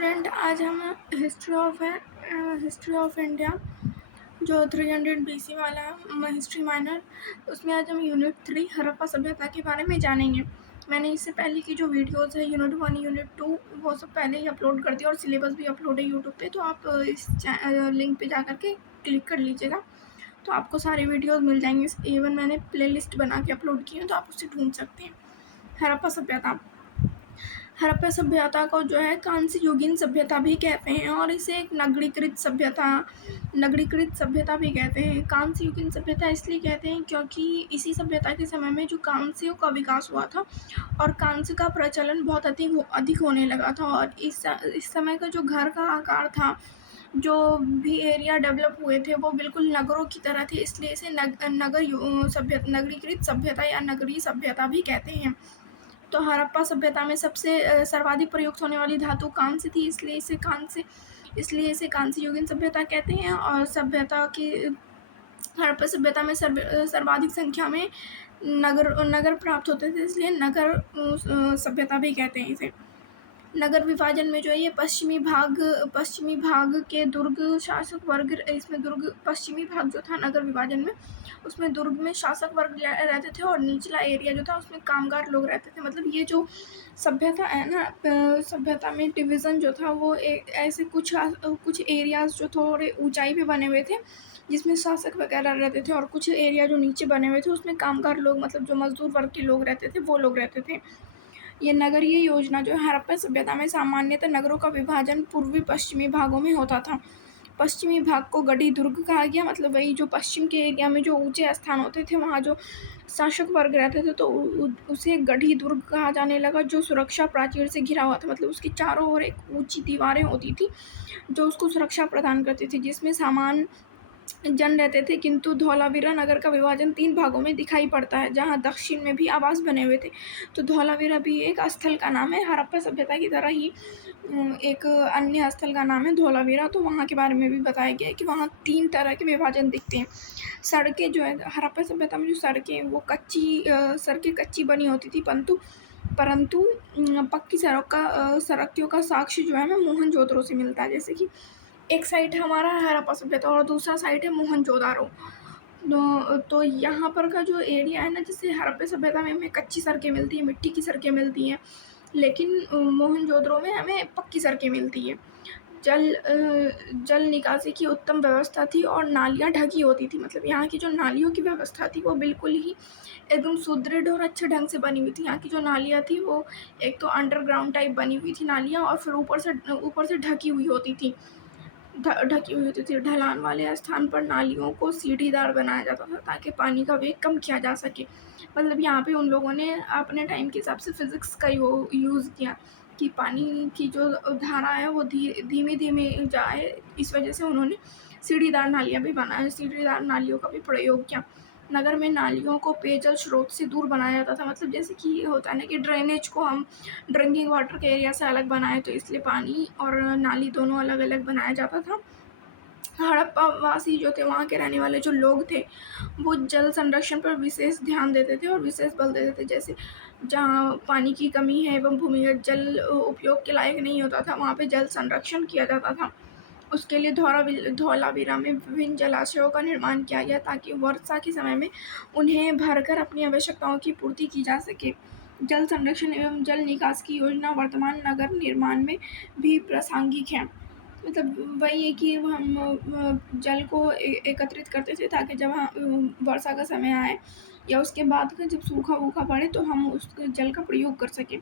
Friend, आज हम history of India जो 300 BC वाला है, हिस्ट्री माइनर, उसमें आज हम यूनिट 3 हड़प्पा सभ्यता के बारे में जानेंगे। मैंने इससे पहले की जो वीडियोस है यूनिट 1 यूनिट 2 वो सब पहले ही अपलोड कर दिया और सिलेबस भी अपलोड है यूट्यूब पे, तो आप इस लिंक पे जा कर के क्लिक कर लीजिएगा तो आपको सारे वीडियोस मिल जाएंगे। इवन मैंने प्लेलिस्ट बना के अपलोड की है तो आप उससे ढूंढ सकते हैं। हड़प्पा सभ्यता को जो है कांस्य युगीन सभ्यता भी कहते हैं और इसे एक नगरीकृत सभ्यता भी कहते हैं। कांस्य युगीन सभ्यता इसलिए कहते हैं क्योंकि इसी सभ्यता के समय में जो कांस्य का विकास हुआ था और कांस्य का प्रचलन बहुत अधिक होने लगा था और इस समय का जो घर का आकार था, जो भी एरिया डेवलप हुए थे वो बिल्कुल नगरों की तरह थे, इसलिए इसे नगरीकृत सभ्यता या नगरीय सभ्यता भी कहते हैं। तो हड़प्पा सभ्यता में सबसे सर्वाधिक प्रयुक्त होने वाली धातु कांस्य थी, इसलिए इसे कांस्य युगीन सभ्यता कहते हैं। और हड़प्पा सभ्यता में सर्वाधिक संख्या में नगर प्राप्त होते थे, इसलिए नगर सभ्यता भी कहते हैं इसे। नगर विभाजन में जो है ये पश्चिमी भाग के दुर्ग शासक वर्ग, इसमें दुर्ग पश्चिमी भाग जो था नगर विभाजन में, उसमें दुर्ग में शासक वर्ग रहते थे और निचला एरिया जो था उसमें कामगार लोग रहते थे। मतलब ये जो सभ्यता है ना, सभ्यता में डिवीज़न जो था वो ऐसे कुछ एरियाज जो थोड़े ऊंचाई पे बने हुए थे जिसमें शासक वगैरह रहते थे और कुछ एरिया जो नीचे बने हुए थे उसमें कामगार लोग, मतलब जो मजदूर वर्ग के लोग रहते थे वो लोग रहते थे। ये नगरीय योजना जो है हड़प्पा सभ्यता में सामान्यतः नगरों का विभाजन पूर्वी पश्चिमी भागों में होता था। पश्चिमी भाग को गढ़ी दुर्ग कहा गया, मतलब वही जो पश्चिम के एरिया में जो ऊंचे स्थान होते थे वहाँ जो शासक वर्ग रहते थे तो उसे गढ़ी दुर्ग कहा जाने लगा, जो सुरक्षा प्राचीर से घिरा हुआ था। मतलब उसकी चारों ओर एक ऊंची दीवारें होती थी जो उसको सुरक्षा प्रदान करती थी, जिसमें सामान जन रहते थे। किंतु धौलावीरा नगर का विभाजन 3 भागों में दिखाई पड़ता है, जहां दक्षिण में भी आवास बने हुए थे। तो धौलावीरा भी एक स्थल का नाम है, हड़प्पा सभ्यता की तरह ही एक अन्य स्थल का नाम है धौलावीरा। तो वहाँ के बारे में भी बताया गया है कि वहाँ 3 तरह के विभाजन दिखते हैं। सड़कें जो है हड़प्पा सभ्यता में जो सड़कें वो सड़कें कच्ची बनी होती थी, परंतु पक्की सड़कों का साक्ष्य जो है हमें मोहनजोदड़ो से मिलता है। जैसे कि एक साइड हमारा हड़प्पा सभ्यता और दूसरा साइड है मोहनजोदारो। तो यहाँ पर का जो एरिया है ना, जैसे हड़प्पा सभ्यता में हमें कच्ची सड़कें मिलती हैं, मिट्टी की सड़कें मिलती हैं, लेकिन मोहनजोदड़ो में हमें पक्की सड़कें मिलती हैं। जल निकासी की उत्तम व्यवस्था थी और नालियाँ ढकी होती थी। मतलब यहाँ की जो नालियों की व्यवस्था थी वो बिल्कुल ही एकदम सुदृढ़ और अच्छे ढंग से बनी हुई थी। यहाँ की जो नालियाँ थी वो एक तो अंडरग्राउंड टाइप बनी हुई थी नालियाँ, और फिर ऊपर से ढकी हुई होती थी। ढलान वाले स्थान पर नालियों को सीढ़ीदार बनाया जाता था ताकि पानी का वेग कम किया जा सके। मतलब यहाँ पे उन लोगों ने अपने टाइम के हिसाब से फिजिक्स का यूज़ किया कि पानी की जो धारा है वो धीमे धीमे जाए, इस वजह से उन्होंने सीढ़ीदार नालियाँ भी बनाई, सीढ़ीदार नालियों का भी प्रयोग किया। नगर में नालियों को पेयजल स्रोत से दूर बनाया जाता था। मतलब जैसे कि होता है ना कि ड्रेनेज को हम ड्रिंकिंग वाटर के एरिया से अलग बनाए, तो इसलिए पानी और नाली दोनों अलग अलग बनाया जाता था। हड़प्पा वासी जो थे, वहाँ के रहने वाले जो लोग थे, वो जल संरक्षण पर विशेष ध्यान देते थे और विशेष बल देते थे। जैसे जहाँ पानी की कमी है एवं भूमिगत जल उपयोग के लायक नहीं होता था, वहाँ पे जल संरक्षण किया जाता था। उसके लिए धौलावीरा में विभिन्न जलाशयों का निर्माण किया गया ताकि वर्षा के समय में उन्हें भरकर अपनी आवश्यकताओं की पूर्ति की जा सके। जल संरक्षण एवं जल निकास की योजना वर्तमान नगर निर्माण में भी प्रासंगिक है। मतलब वही है कि हम जल को एकत्रित करते थे ताकि जब वर्षा का समय आए या उसके बाद का जब सूखा वूखा पड़े तो हम उस जल का प्रयोग कर सकें।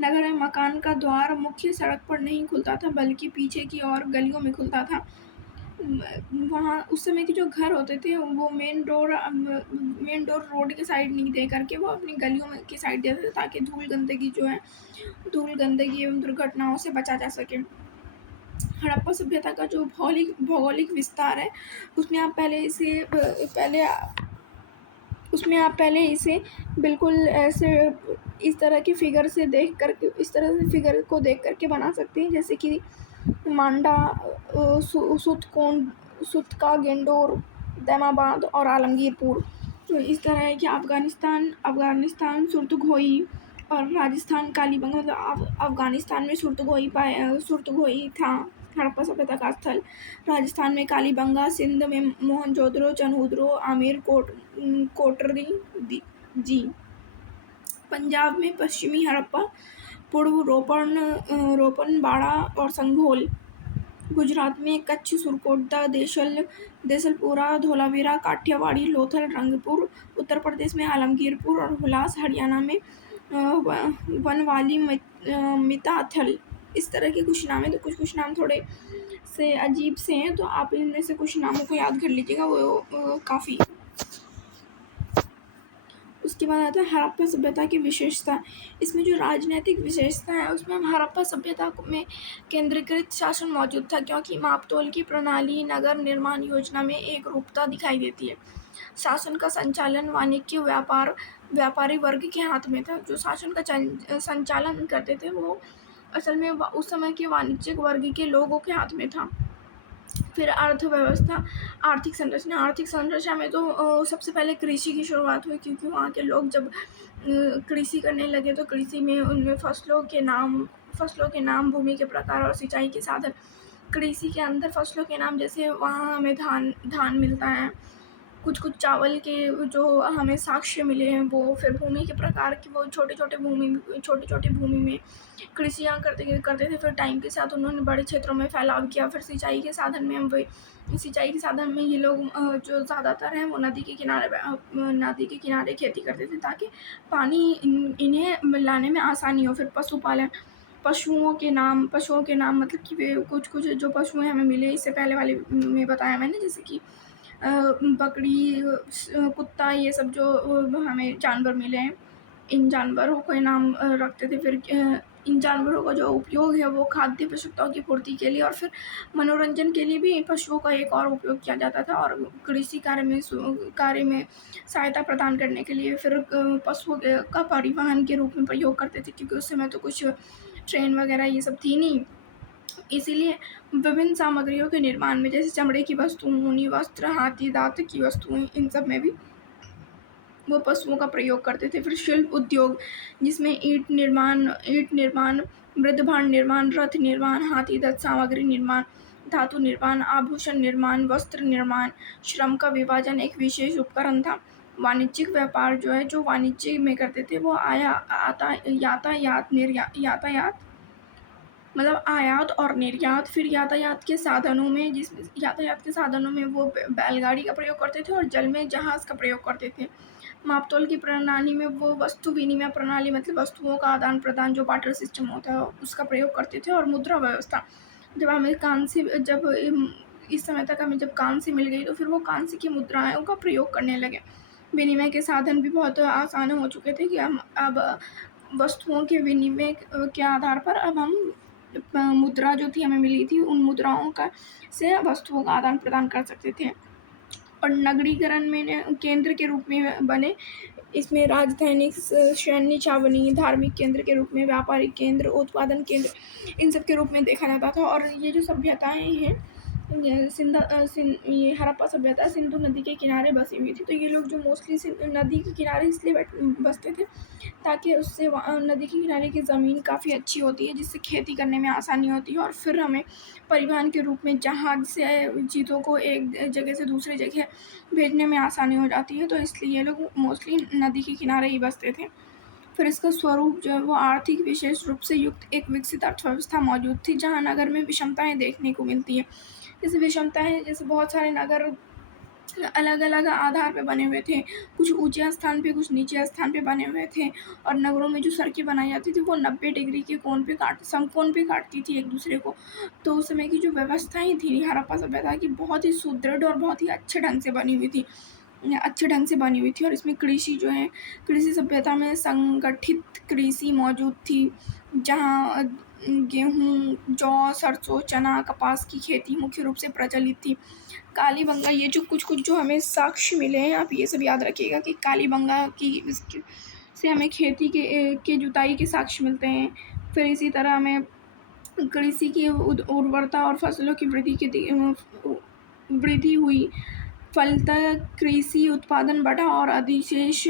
नगर में मकान का द्वार मुख्य सड़क पर नहीं खुलता था बल्कि पीछे की और गलियों में खुलता था। वहाँ उस समय के जो घर होते थे वो मेन डोर रोड के साइड नहीं दे करके वो अपनी गलियों में की साइड देते थे ताकि धूल गंदगी एवं दुर्घटनाओं से बचा जा सके। हड़प्पा सभ्यता का जो भौगोलिक विस्तार है उसमें आप पहले इसे बिल्कुल ऐसे इस तरह फिगर को देख करके बना सकते हैं। जैसे कि मांडा, सुतका, गेंडोर, दैमाबाद और आलमगीरपुर। तो इस तरह है कि अफगानिस्तान, सुरतुघोई और राजस्थान कालीबंगा मतलब अफगानिस्तान में सुरतगोई था हड़प्पा सभ्यता का स्थल। राजस्थान में कालीबंगा, सिंध में मोहनजोदड़ो, चनहूदड़ो, आमेर कोटरी जी। पंजाब में पश्चिमी हड़प्पा, पूर्व रोपनबाड़ा और संघोल। गुजरात में कच्छ, सुरकोटा, देसलपुरा, धोलावीरा, काठियावाड़ी, लोथल, रंगपुर। उत्तर प्रदेश में आलमगीरपुर और हुलास। हरियाणा में वनवाली, मिताथल। इस तरह के कुछ नाम हैं। तो कुछ नाम थोड़े से अजीब से हैं, तो आप इनमें से कुछ नामों को याद कर लीजिएगा, वो काफ़ी। उसके बाद आता है हड़प्पा सभ्यता की विशेषता। इसमें जो राजनैतिक विशेषता है उसमें हम हड़प्पा सभ्यता में केंद्रीकृत शासन मौजूद था, क्योंकि मापतोल की प्रणाली नगर निर्माण योजना में एक रूपता दिखाई देती है। शासन का संचालन वाणिज्य व्यापारी वर्ग के हाथ में था। जो शासन का संचालन करते थे वो असल में उस समय के वाणिज्यिक वर्ग के लोगों के हाथ में था। फिर अर्थव्यवस्था, आर्थिक संरचना में तो सबसे पहले कृषि की शुरुआत हुई, क्योंकि वहाँ के लोग जब कृषि करने लगे तो कृषि में उनमें फसलों के नाम, भूमि के प्रकार और सिंचाई के साधन। कृषि के अंदर फसलों के नाम, जैसे वहाँ हमें धान मिलता है, कुछ चावल के जो हमें साक्ष्य मिले हैं वो। फिर भूमि के प्रकार की, वो छोटे छोटे भूमि में कृषियाँ करते थे। फिर टाइम के साथ उन्होंने बड़े क्षेत्रों में फैलाव किया। फिर सिंचाई के साधन में ये लोग जो ज़्यादातर हैं वो नदी के किनारे खेती करते थे, ताकि पानी इन्हें लाने में आसानी हो। फिर पशुपालन, पशुओं के नाम मतलब कि वे कुछ जो पशु हमें मिले इससे पहले वाले में बताया मैंने, जैसे कि बकरी, कुत्ता, ये सब जो हमें जानवर मिले हैं, इन जानवरों के नाम रखते थे। फिर इन जानवरों का जो उपयोग है वो खाद्य आवश्यकताओं की पूर्ति के लिए और फिर मनोरंजन के लिए भी पशुओं का एक और उपयोग किया जाता था, और कृषि कार्य में सहायता प्रदान करने के लिए फिर पशुओं का परिवहन के रूप में प्रयोग करते थे, क्योंकि उस समय तो कुछ ट्रेन वगैरह ये सब थी नहीं। इसीलिए विभिन्न सामग्रियों के निर्माण में, जैसे चमड़े की वस्तुएं, ऊनी वस्त्र, हाथी दांत की वस्तुएं, इन सब में भी वो पशुओं का प्रयोग करते थे। फिर शिल्प उद्योग, जिसमें ईंट निर्माण, मृदभांड निर्माण, रथ निर्माण, हाथी दंत सामग्री निर्माण, धातु निर्माण, आभूषण निर्माण, वस्त्र निर्माण, श्रम का विभाजन एक विशेष उपकरण था। वाणिज्यिक व्यापार जो वाणिज्य में करते थे वो यातायात मतलब आयात और निर्यात। फिर यातायात के साधनों में वो बैलगाड़ी का प्रयोग करते थे और जल में जहाज का प्रयोग करते थे। मापतोल की प्रणाली में वो वस्तु विनिमय प्रणाली, मतलब वस्तुओं का आदान प्रदान, जो बार्टर सिस्टम होता है उसका प्रयोग करते थे। और मुद्रा व्यवस्था, इस समय तक हमें जब कांस्य मिल गई तो फिर वो कांस्य की मुद्राओं का प्रयोग करने लगे। विनिमय के साधन भी बहुत आसान हो चुके थे कि हम अब वस्तुओं के विनिमय के आधार पर अब हम मुद्रा जो थी हमें मिली थी, उन मुद्राओं का से वस्तुओं का आदान प्रदान कर सकते थे। और नगरीकरण में केंद्र के रूप में बने, इसमें राजधानी, सैन्य छावनी, धार्मिक केंद्र के रूप में, व्यापारिक केंद्र, उत्पादन केंद्र, इन सब के रूप में देखा जाता था। और ये जो सभ्यताएं हैं, ये हड़प्पा सभ्यता सिंधु नदी के किनारे बसी हुई थी। तो ये लोग जो मोस्टली नदी के किनारे इसलिए बसते थे ताकि उससे नदी के किनारे की ज़मीन काफ़ी अच्छी होती है, जिससे खेती करने में आसानी होती है। और फिर हमें परिवहन के रूप में जहाज से चीज़ों को एक जगह से दूसरी जगह भेजने में आसानी हो जाती है, तो इसलिए ये लोग मोस्टली नदी के किनारे ही बसते थे। फिर इसका स्वरूप जो है वो आर्थिक विशेष रूप से युक्त एक विकसित अर्थव्यवस्था मौजूद थी, जहाँ नगर में विषमताएं देखने को मिलती है। जैसे विषमताएं, जैसे बहुत सारे नगर अलग अलग आधार पे बने हुए थे, कुछ ऊंचे स्थान पे, कुछ नीचे स्थान पे बने हुए थे। और नगरों में जो सड़कें बनाई जाती थी वो 90 डिग्री के समकोण पे काटती थी एक दूसरे को। तो उस समय की जो व्यवस्थाएं थी हड़प्पा सभ्यता की, बहुत ही सुदृढ़ और बहुत ही अच्छे ढंग से बनी हुई थी। और इसमें कृषि सभ्यता में संगठित कृषि मौजूद थी, जहाँ गेहूँ, जौ, सरसों, चना, कपास की खेती मुख्य रूप से प्रचलित थी। कालीबंगा, ये जो कुछ जो हमें साक्ष्य मिले हैं, आप ये सब याद रखिएगा कि कालीबंगा से हमें खेती के जुताई के साक्ष्य मिलते हैं। फिर इसी तरह हमें कृषि की उर्वरता और फसलों की वृद्धि हुई। फलतः कृषि उत्पादन बढ़ा और अधिशेष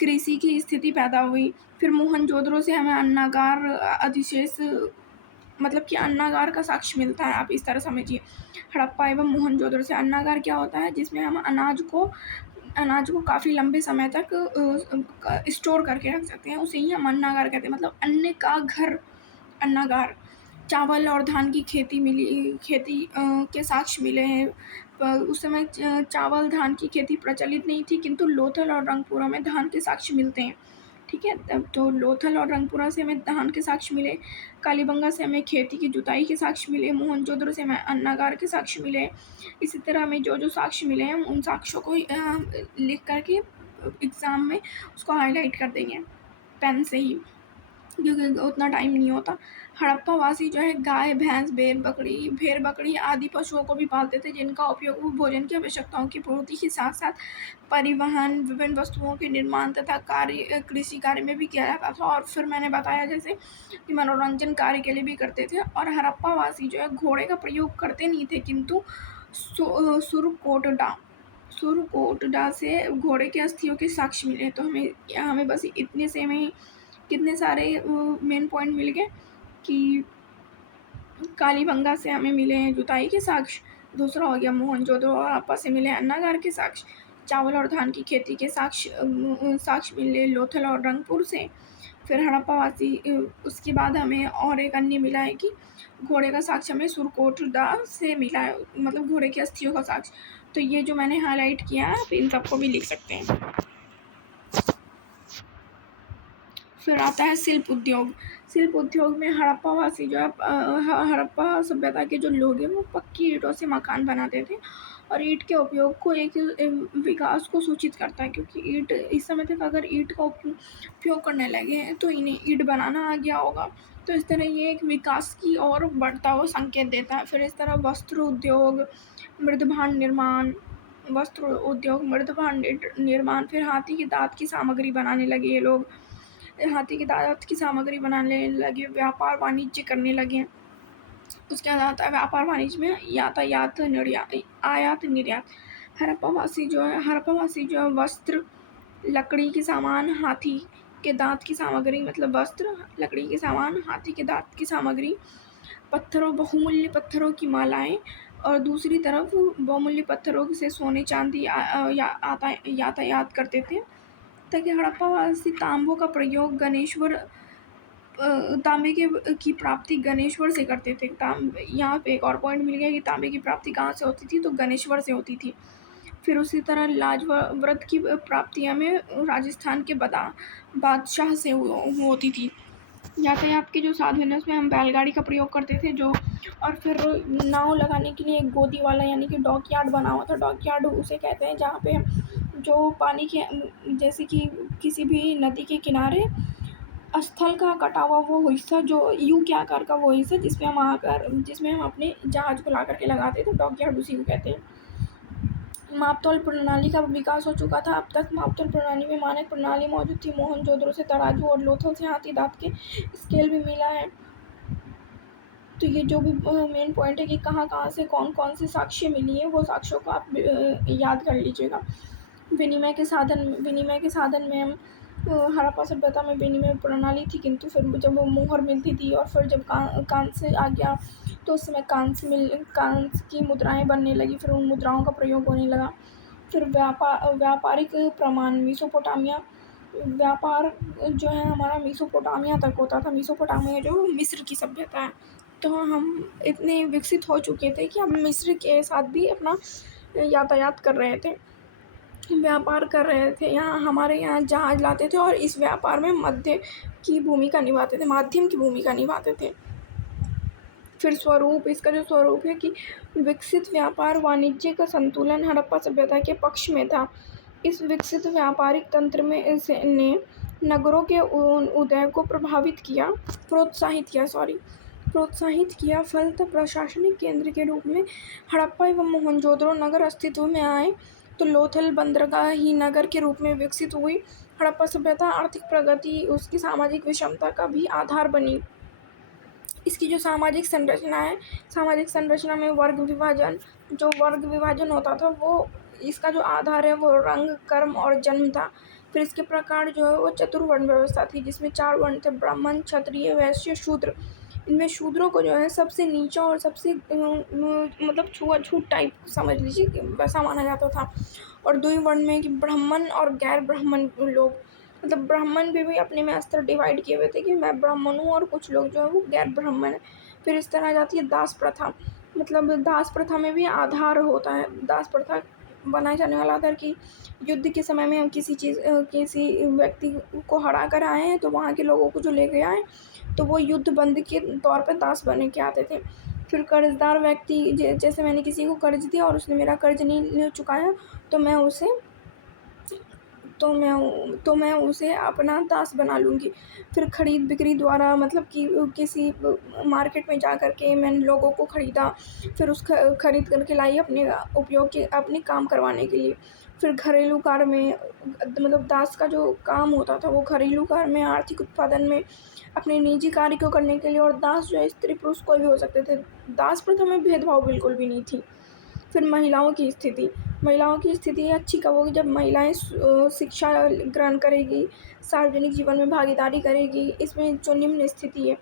कृषि की स्थिति पैदा हुई। फिर मोहनजोदड़ो से हमें अन्नागार अधिशेष मतलब कि अन्नागार का साक्ष्य मिलता है, आप इस तरह समझिए। हड़प्पा एवं मोहनजोदड़ो से अन्नागार क्या होता है, जिसमें हम अनाज को काफ़ी लंबे समय तक स्टोर करके रख सकते हैं, उसे ही हम अन्नागार कहते हैं। मतलब अन्न का घर, अन्नागार। चावल और धान की खेती के साक्ष्य मिले हैं। उस समय चावल धान की खेती प्रचलित नहीं थी, किंतु लोथल और रंगपुरा में धान के साक्ष्य मिलते हैं। ठीक है, तब तो लोथल और रंगपुरा से हमें धान के साक्ष्य मिले, कालीबंगा से हमें खेती की जुताई के साक्ष्य मिले, मोहनजोदड़ो से हमें अन्नागार के साक्ष्य मिले। इसी तरह हमें जो जो साक्ष्य मिले हैं उन साक्ष्यों को लिख करके एग्ज़ाम में उसको हाईलाइट कर देंगे पेन से ही, क्योंकि उतना टाइम नहीं होता। हड़प्पा वासी जो है गाय, भैंस, भेड़ बकरी आदि पशुओं को भी पालते थे, जिनका उपयोग वो भोजन की आवश्यकताओं की पूर्ति के साथ साथ परिवहन, विभिन्न वस्तुओं के निर्माण तथा कृषि कार्य में भी किया जाता था। और फिर मैंने बताया जैसे कि मनोरंजन कार्य के लिए भी करते थे। और हड़प्पा वासी जो है घोड़े का प्रयोग करते नहीं थे, किंतु सुरकोटडा से घोड़े के अस्थियों के साक्ष्य मिले। तो हमें बस इतने से में कितने सारे मेन पॉइंट मिल गए कि कालीबंगा से हमें मिले हैं जुताई के साक्ष्य, दूसरा हो गया मोहनजोदड़ो और हड़प्पा से मिले अन्नागार के साक्ष्य, चावल और धान की खेती के साक्ष्य मिले लोथल और रंगपुर से। फिर हड़प्पावासी उसके बाद हमें और एक अन्य मिला है कि घोड़े का साक्ष्य हमें सुरकोटडा से मिला है, मतलब घोड़े की अस्थियों का साक्ष्य। तो ये जो मैंने हाईलाइट किया है आप इन सबको भी लिख सकते हैं। फिर आता है शिल्प उद्योग। शिल्प उद्योग में हड़प्पावासी जो है हड़प्पा सभ्यता के जो लोग हैं वो पक्की ईंटों से मकान बनाते थे, और ईंट के उपयोग को एक विकास को सूचित करता है, क्योंकि ईंट इस समय तक अगर ईंट का उपयोग करने लगे हैं तो इन्हें ईंट बनाना आ गया होगा। तो इस तरह ये एक विकास की ओर बढ़ता हुआ संकेत देता है। फिर इस तरह वस्त्र उद्योग, मृदभांड निर्माण, फिर हाथी के दांत की सामग्री बनाने लगे ये लोग। हाथी के दांत की सामग्री बनाने लगे, व्यापार वाणिज्य करने लगे। उसके बाद आता है व्यापार वाणिज्य में यातायात, आयात निर्यात। हड़प्पावासी जो है वस्त्र, लकड़ी के सामान, हाथी के दांत की सामग्री मतलब वस्त्र, लकड़ी के सामान, हाथी के दांत की सामग्री, बहुमूल्य पत्थरों की मालाएं, और दूसरी तरफ बहुमूल्य पत्थरों से सोने चांदी यातायात करते थे। ताकि हड़प्पावासी तांबे की प्राप्ति गणेश्वर से करते थे। यहाँ पे एक और पॉइंट मिल गया कि तांबे की प्राप्ति कहाँ से होती थी, तो गणेश्वर से होती थी। फिर उसी तरह लाजवर्द की प्राप्ति हमें राजस्थान के बादशाह से होती थी। यातायात के जो साधन है उसमें हम बैलगाड़ी का प्रयोग करते थे और फिर नाव लगाने के लिए एक गोदी वाला यानी कि डॉक यार्ड बना हुआ था। डॉक यार्ड उसे कहते हैं जहाँ पे जो पानी के जैसे कि किसी भी नदी के किनारे स्थल का कटा हुआ वो हिस्सा, जो यू के आकार का वो हिस्सा जिसमें हम अपने जहाज को ला करके लगाते थे, डॉक यार्ड उसी को कहते हैं। मापतौल प्रणाली का विकास हो चुका था। अब तक मापतौल प्रणाली में मानक प्रणाली मौजूद थी। मोहनजोदड़ो से तराजू और लोथल से हाथी दांत के स्केल भी मिला है। तो ये जो भी मेन पॉइंट है कि कहाँ कहाँ से कौन कौन से साक्ष्य मिली है, वो साक्ष्यों को आप याद कर लीजिएगा। विनिमय के साधन में हम हड़प्पा सभ्यता में विनिमय प्रणाली थी, किंतु फिर जब वो मोहर मिलती थी और फिर जब कांस्य आ गया तो उस समय कांस्य की मुद्राएं बनने लगी, फिर उन मुद्राओं का प्रयोग होने लगा। फिर व्यापारिक प्रमाण व्यापार जो है हमारा मेसोपोटामिया तक होता था। मेसोपोटामिया जो मिस्र की सभ्यता है, तो हम इतने विकसित हो चुके थे कि हम मिस्र के साथ भी अपना यातायात कर रहे थे, व्यापार कर रहे थे। हमारे यहाँ जहाज लाते थे और इस व्यापार में माध्यम की भूमिका निभाते थे। फिर इसका जो स्वरूप है कि विकसित व्यापार वाणिज्य का संतुलन हड़प्पा सभ्यता के पक्ष में था। इस विकसित व्यापारिक तंत्र ने नगरों के उदय को प्रोत्साहित किया। फलतः प्रशासनिक केंद्र के रूप में हड़प्पा एवं मोहनजोदड़ो नगर अस्तित्व में आए, तो लोथल बंदरगाह ही नगर के रूप में विकसित हुई। हड़प्पा सभ्यता आर्थिक प्रगति, उसकी सामाजिक विषमता का भी आधार बनी। इसकी जो सामाजिक संरचना में वर्ग विभाजन होता था वो इसका जो आधार है वो रंग, कर्म और जन्म था। फिर इसके प्रकार जो है वो चतुर्वर्ण व्यवस्था थी, जिसमें 4 वर्ण थे: ब्राह्मण, क्षत्रिय, वैश्य, शूद्र। इनमें शूद्रों को जो है सबसे नीचा और सबसे मतलब छुआछूत टाइप समझ लीजिए कि वैसा माना जाता था। और 2 वर्ण में कि ब्राह्मण और गैर ब्राह्मण लोग, मतलब ब्राह्मण भी अपने में स्तर डिवाइड किए हुए थे कि मैं ब्राह्मण हूँ, और कुछ लोग जो है वो गैर ब्राह्मण है। फिर इस तरह आ जाती है दास प्रथा। मतलब दास प्रथा में भी आधार होता है। दास प्रथा बनाए जाने वाला आधार कि युद्ध के समय में हम किसी व्यक्ति को हरा कर आए हैं, तो वहाँ के लोगों को जो लेके आए तो वो युद्ध बंद के तौर पर दास बन के आते थे। फिर कर्जदार व्यक्ति, जैसे मैंने किसी को कर्ज दिया और उसने मेरा कर्ज नहीं चुकाया, तो मैं उसे अपना दास बना लूँगी। फिर खरीद बिक्री द्वारा, मतलब कि किसी मार्केट में जा कर के मैंने लोगों को ख़रीदा, फिर उस खरीद करके लाई अपने उपयोग के, अपने काम करवाने के लिए। फिर घरेलू कार्य में, मतलब दास का जो काम होता था वो घरेलू कार्य में, आर्थिक उत्पादन में, अपने निजी कार्य को करने के लिए। और दास जो है स्त्री पुरुष कोई भी हो सकते थे। दास प्रथा में भेदभाव बिल्कुल भी नहीं थी। फिर महिलाओं की स्थिति अच्छी कब होगी? जब महिलाएं शिक्षा ग्रहण करेगी, सार्वजनिक जीवन में भागीदारी करेगी। इसमें जो निम्न स्थिति है,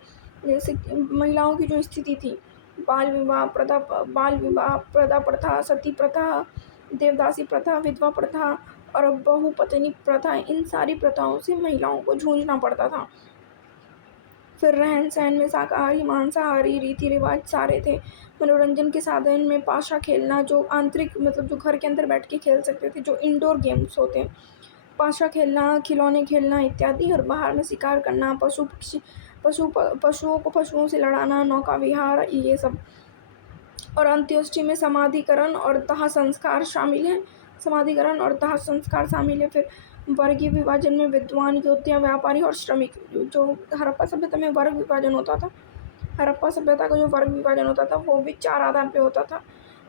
जैसे महिलाओं की जो स्थिति थी: बाल विवाह प्रथा प्रथा, सती प्रथा, देवदासी प्रथा, विधवा प्रथा और बहुपत्नी प्रथा, इन सारी प्रथाओं से महिलाओं को जूझना पड़ता था। फिर रहन सहन में शाकाहारी, मांसाहारी रीति रिवाज सारे थे। मनोरंजन के साधन में पाशा खेलना, जो आंतरिक, मतलब जो घर के अंदर बैठ के खेल सकते थे, जो इंडोर गेम्स होते हैं, पाशा खेलना, खिलौने खेलना इत्यादि। और बाहर में शिकार करना, पशुओं को पशुओं से लड़ाना, नौका विहार, ये सब। और अंत्येष्टि में समाधिकरण और दाह संस्कार शामिल है। फिर वर्गीय विभाजन में विद्वान, योद्धा, व्यापारी और श्रमिक। जो हड़प्पा सभ्यता में वर्ग विभाजन होता था, हड़प्पा सभ्यता का जो वर्ग विभाजन होता था वो भी 4 आधार पे होता था,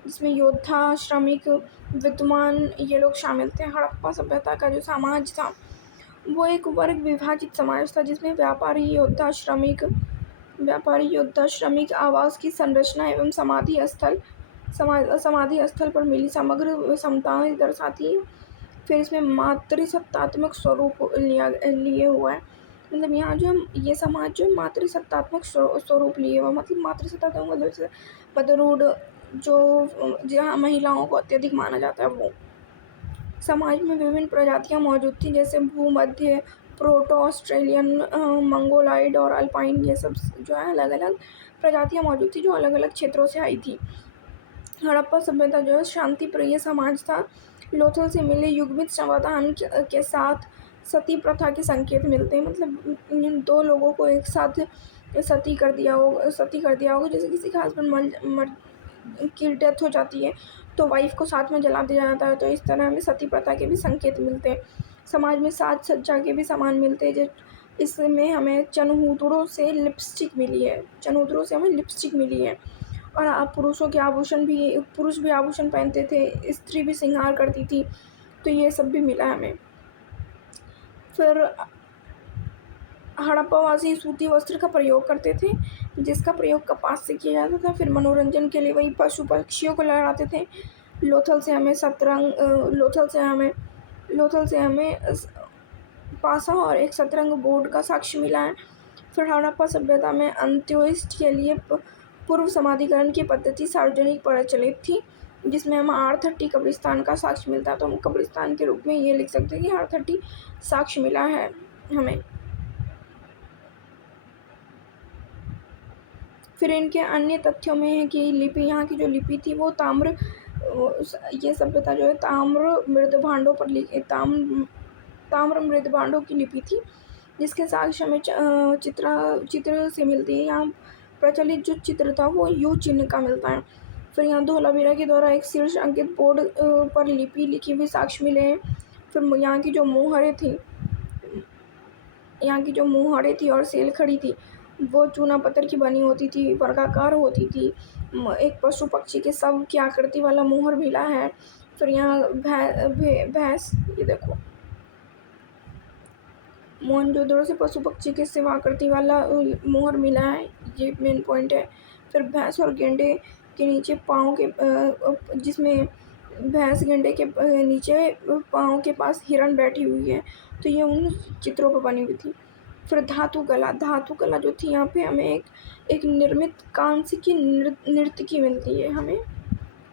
जिसमें योद्धा, श्रमिक, विद्वान, ये लोग शामिल थे। हड़प्पा सभ्यता का जो समाज था वो एक वर्ग विभाजित समाज था, जिसमें व्यापारी, योद्धा, श्रमिक, आवास की संरचना एवं समाधि स्थल पर मिली समग्र समताएं दर्शाती है। फिर इसमें मातृसत्तात्मक स्वरूप लिए हुआ है। मतलब यहाँ जो ये समाज जो मातृसत्तात्मक स्वरूप लिए हुआ, मतलब मातृसत्तात्मक मतलब जैसे मदरहुड, जो जहाँ महिलाओं को अत्यधिक माना जाता है वो। समाज में विभिन्न प्रजातियाँ मौजूद थी, जैसे भूमध्य, प्रोटो ऑस्ट्रेलियन, मंगोलाइड और अल्पाइन, ये सब जो है अलग अलग प्रजातियाँ मौजूद थी जो अलग अलग क्षेत्रों से आई थी। हड़प्पा सभ्यता जो है शांति प्रिय समाज था। लोथल से मिले युग्मित समाधान के साथ सती प्रथा के संकेत मिलते हैं। मतलब इन 2 लोगों को एक साथ सती कर दिया होगा। जैसे किसी का हस्बैंड की डेथ हो जाती है तो वाइफ को साथ में जला दिया जाता है, तो इस तरह हमें सती प्रथा के भी संकेत मिलते हैं। समाज में साज सज्जा के भी सामान मिलते हैं। इसमें हमें चनहूदड़ों से हमें लिपस्टिक मिली है। और पुरुष भी आभूषण पहनते थे, स्त्री भी श्रृंगार करती थी, तो ये सब भी मिला हमें। फिर हड़प्पावासी सूती वस्त्र का प्रयोग करते थे, जिसका प्रयोग कपास से किया जाता था। फिर मनोरंजन के लिए वही पशु पक्षियों को लड़ाते थे। लोथल से हमें पासा और एक शतरंज बोर्ड का साक्ष्य मिला है। फिर हड़प्पा सभ्यता में अंत्योष्टि के लिए पूर्व समाधिकरण की पद्धति सार्वजनिक प्रचलित थी, जिसमें हम R30 कब्रिस्तान का साक्ष्य मिलता है। तो हम कब्रिस्तान के रूप में ये लिख सकते हैं कि R30 साक्ष्य मिला है हमें। फिर इनके अन्य तथ्यों में है कि यहाँ की जो लिपि थी वो ये सभ्यता जो है ताम्र मृद भांडों की लिपि थी, जिसके साक्ष्य हमें चित्र से मिलती है। यहाँ प्रचलित जो चित्र था वो यू चिन्ह का मिलता है। फिर यहाँ धोलावीरा के द्वारा एक शीर्ष अंकित बोर्ड पर लिपि लिखी हुई साक्ष्य मिले हैं। फिर यहाँ की जो मोहरें थी और सेलखड़ी थी वो चूना पत्थर की बनी होती थी, वर्गाकार होती थी। एक पशु पक्षी के शव की आकृति वाला मोहर मिला है। फिर यहाँ भैंस, ये देखो मोहनजोदड़ो से पशु पक्षी के शव आकृति वाला मोहर मिला है, ये मेन पॉइंट है। फिर भैंस और गेंडे के नीचे पाँव के जिसमें भैंस गेंडे के नीचे पाँव के पास हिरण बैठी हुई है, तो ये उन चित्रों पर बनी हुई थी। फिर धातु कला जो थी, यहाँ पे हमें एक निर्मित कांस्य की नर्तकी मिलती है। हमें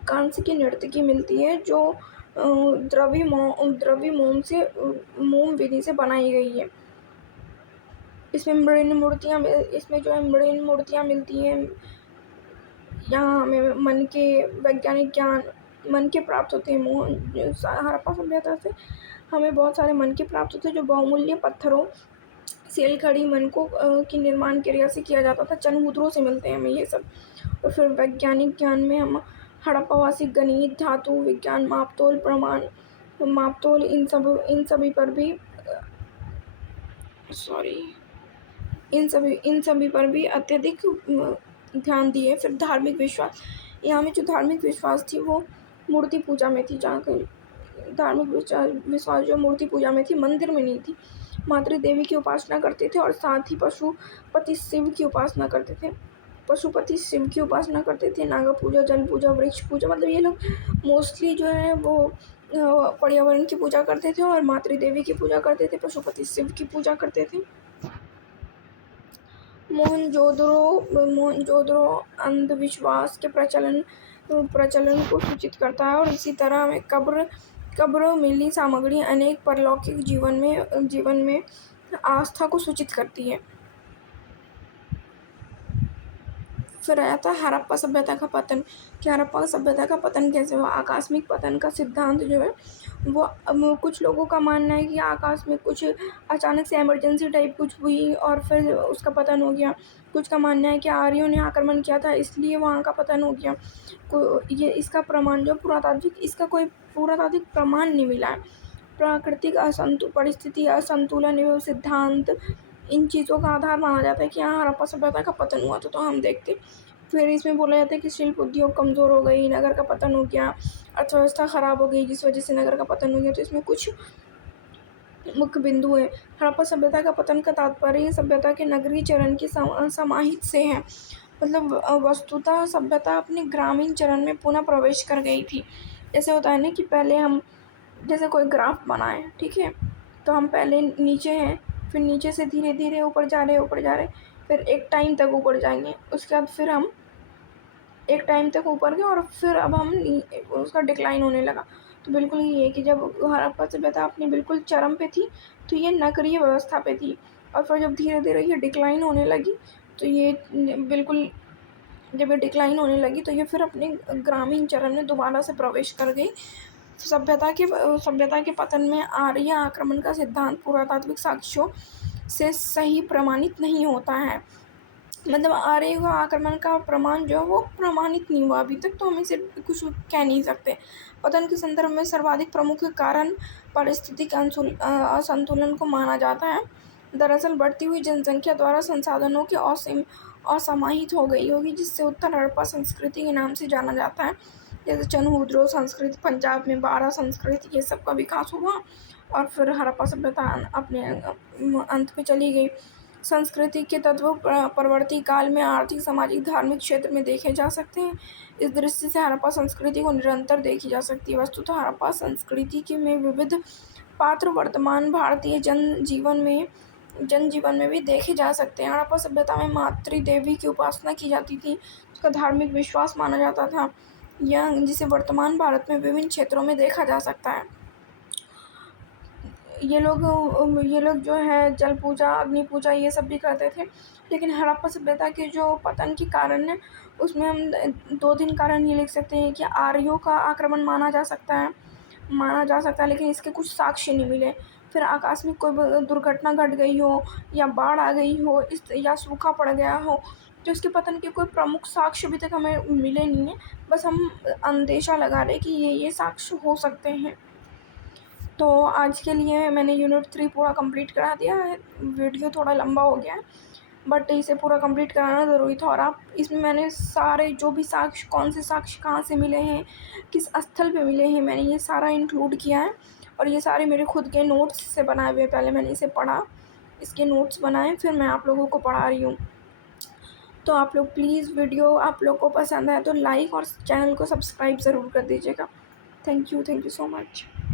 कांस्य की नर्तकी मिलती है जो द्रव्य मोम से मोम विधि से बनाई गई है। इसमें जो है मृण मूर्तियाँ मिलती हैं। यहाँ हमें मन के प्राप्त होते हैं। हड़प्पा सभ्यता से हमें बहुत सारे मन के प्राप्त होते हैं, जो बहुमूल्य पत्थरों सेलखड़ी मनकों की निर्माण क्रिया से किया जाता था। चनहूत्रों से मिलते हैं हमें ये सब। और फिर वैज्ञानिक ज्ञान में हम हड़प्पावासी गणित, धातु विज्ञान, मापतोल इन सभी पर भी अत्यधिक ध्यान दिए। फिर धार्मिक विश्वास, यहाँ में जो धार्मिक विश्वास थी वो मूर्ति पूजा में थी। जहाँ धार्मिक विश्वास जो मूर्ति पूजा में थी, मंदिर में नहीं थी। मातृ देवी की उपासना करते थे और साथ ही पशुपति शिव की उपासना करते थे। नागा पूजा, जल पूजा, वृक्ष पूजा, मतलब ये लोग मोस्टली जो है वो पर्यावरण की पूजा करते थे और मातृ देवी की पूजा करते थे, पशुपति शिव की पूजा करते थे। मोहनजोदड़ो अंधविश्वास के प्रचलन को सूचित करता है। और इसी तरह हमें कब्र मिली सामग्री अनेक परलौकिक जीवन में आस्था को सूचित करती है। फिर आया था हड़प्पा सभ्यता का पतन कि हड़प्पा सभ्यता का पतन कैसे हुआ। आकस्मिक पतन का सिद्धांत जो है वो कुछ लोगों का मानना है कि आकाश में कुछ अचानक से इमरजेंसी टाइप कुछ हुई और फिर उसका पतन हो गया। कुछ का मानना है कि आर्यों ने आक्रमण किया था इसलिए वहाँ का पतन हो गया। इसका प्रमाण जो इसका कोई पुरातात्विक प्रमाण नहीं मिला है। प्राकृतिक परिस्थिति असंतुलन एवं सिद्धांत, इन चीज़ों का आधार माना जाता है कि यहाँ हड़प्पा सभ्यता का पतन हुआ था। तो हम देखते फिर इसमें बोला जाता है कि शिल्प उद्योग कमज़ोर हो गई, नगर का पतन हो गया, अर्थव्यवस्था खराब हो गई जिस वजह से नगर का पतन हो गया। तो इसमें कुछ मुख्य बिंदु है। हड़प्पा सभ्यता का पतन का तात्पर्य सभ्यता के नगरीय चरण की समाहित से है। मतलब वस्तुतः सभ्यता अपने ग्रामीण चरण में पुनः प्रवेश कर गई थी। जैसे होता है ना कि पहले हम जैसे कोई ग्राफ बनाए, ठीक है, तो हम पहले नीचे हैं, फिर नीचे से धीरे धीरे ऊपर जा रहे, फिर एक टाइम तक ऊपर जाएंगे, उसके बाद फिर हम एक टाइम तक ऊपर गए और फिर अब हम उसका डिक्लाइन होने लगा। तो बिल्कुल ये है कि जब हड़प्पा सभ्यता अपनी बिल्कुल चरम पे थी तो ये नगरीय व्यवस्था पे थी, और फिर जब धीरे धीरे ये डिक्लाइन होने लगी तो ये बिल्कुल जब ये डिक्लाइन होने लगी तो ये फिर अपने ग्रामीण चरण में दोबारा से प्रवेश कर गई। सभ्यता के पतन में आर्य आक्रमण का सिद्धांत पुरातात्विक साक्ष्यों से सही प्रमाणित नहीं होता है। मतलब आर्य आक्रमण का प्रमाण जो है वो प्रमाणित नहीं हुआ अभी तक, तो हम इसे कुछ कह नहीं सकते। पतन के संदर्भ में सर्वाधिक प्रमुख कारण पारिस्थितिक असंतुलन को माना जाता है। दरअसल बढ़ती हुई जनसंख्या द्वारा संसाधनों के असमाहित हो गई होगी, जिससे उत्तर हड़प्पा संस्कृति के नाम से जाना जाता है। जैसे चनहूद्रो संस्कृति, पंजाब में बारा संस्कृति, ये सब का विकास हुआ और फिर हड़प्पा सभ्यता अपने अंत में चली गई। संस्कृति के तत्व परवर्ती काल में आर्थिक, सामाजिक, धार्मिक क्षेत्र में देखे जा सकते हैं। इस दृष्टि से हड़प्पा संस्कृति को निरंतर देखी जा सकती है। वस्तुतः हड़प्पा संस्कृति में विविध पात्र वर्तमान भारतीय जनजीवन में भी देखे जा सकते हैं। हड़प्पा सभ्यता में मातृ देवी की उपासना की जाती थी, उसका धार्मिक विश्वास माना जाता था, या जिसे वर्तमान भारत में विभिन्न क्षेत्रों में देखा जा सकता है। ये लोग जो है जल पूजा, अग्नि पूजा, ये सब भी करते थे। लेकिन हड़प्पा सभ्यता के जो पतन के कारण है उसमें हम 2-3 कारण ये लिख सकते हैं कि आर्यों का आक्रमण माना जा सकता है, लेकिन इसके कुछ साक्ष्य नहीं मिले। फिर आकस्मिक कोई दुर्घटना घट गई हो या बाढ़ आ गई हो या सूखा पड़ गया हो, तो इसके पतन के कोई प्रमुख साक्ष्य अभी तक हमें मिले नहीं है। बस हम अंदेशा लगा रहे कि ये साक्ष्य हो सकते हैं। तो आज के लिए मैंने यूनिट 3 पूरा कंप्लीट करा दिया है। वीडियो थोड़ा लंबा हो गया है बट इसे पूरा कंप्लीट कराना ज़रूरी था। और आप इसमें मैंने सारे जो भी साक्ष्य, कौन से साक्ष्य कहाँ से मिले हैं, किस स्थल पे मिले हैं, मैंने ये सारा इंक्लूड किया है। और ये सारे मेरे खुद के नोट्स से बनाए हुए, पहले मैंने इसे पढ़ा, इसके नोट्स बनाए, फिर मैं आप लोगों को पढ़ा रही हूँ। तो आप लोग प्लीज़, वीडियो आप लोग को पसंद आए तो लाइक और चैनल को सब्सक्राइब ज़रूर कर दीजिएगा। Thank you so much.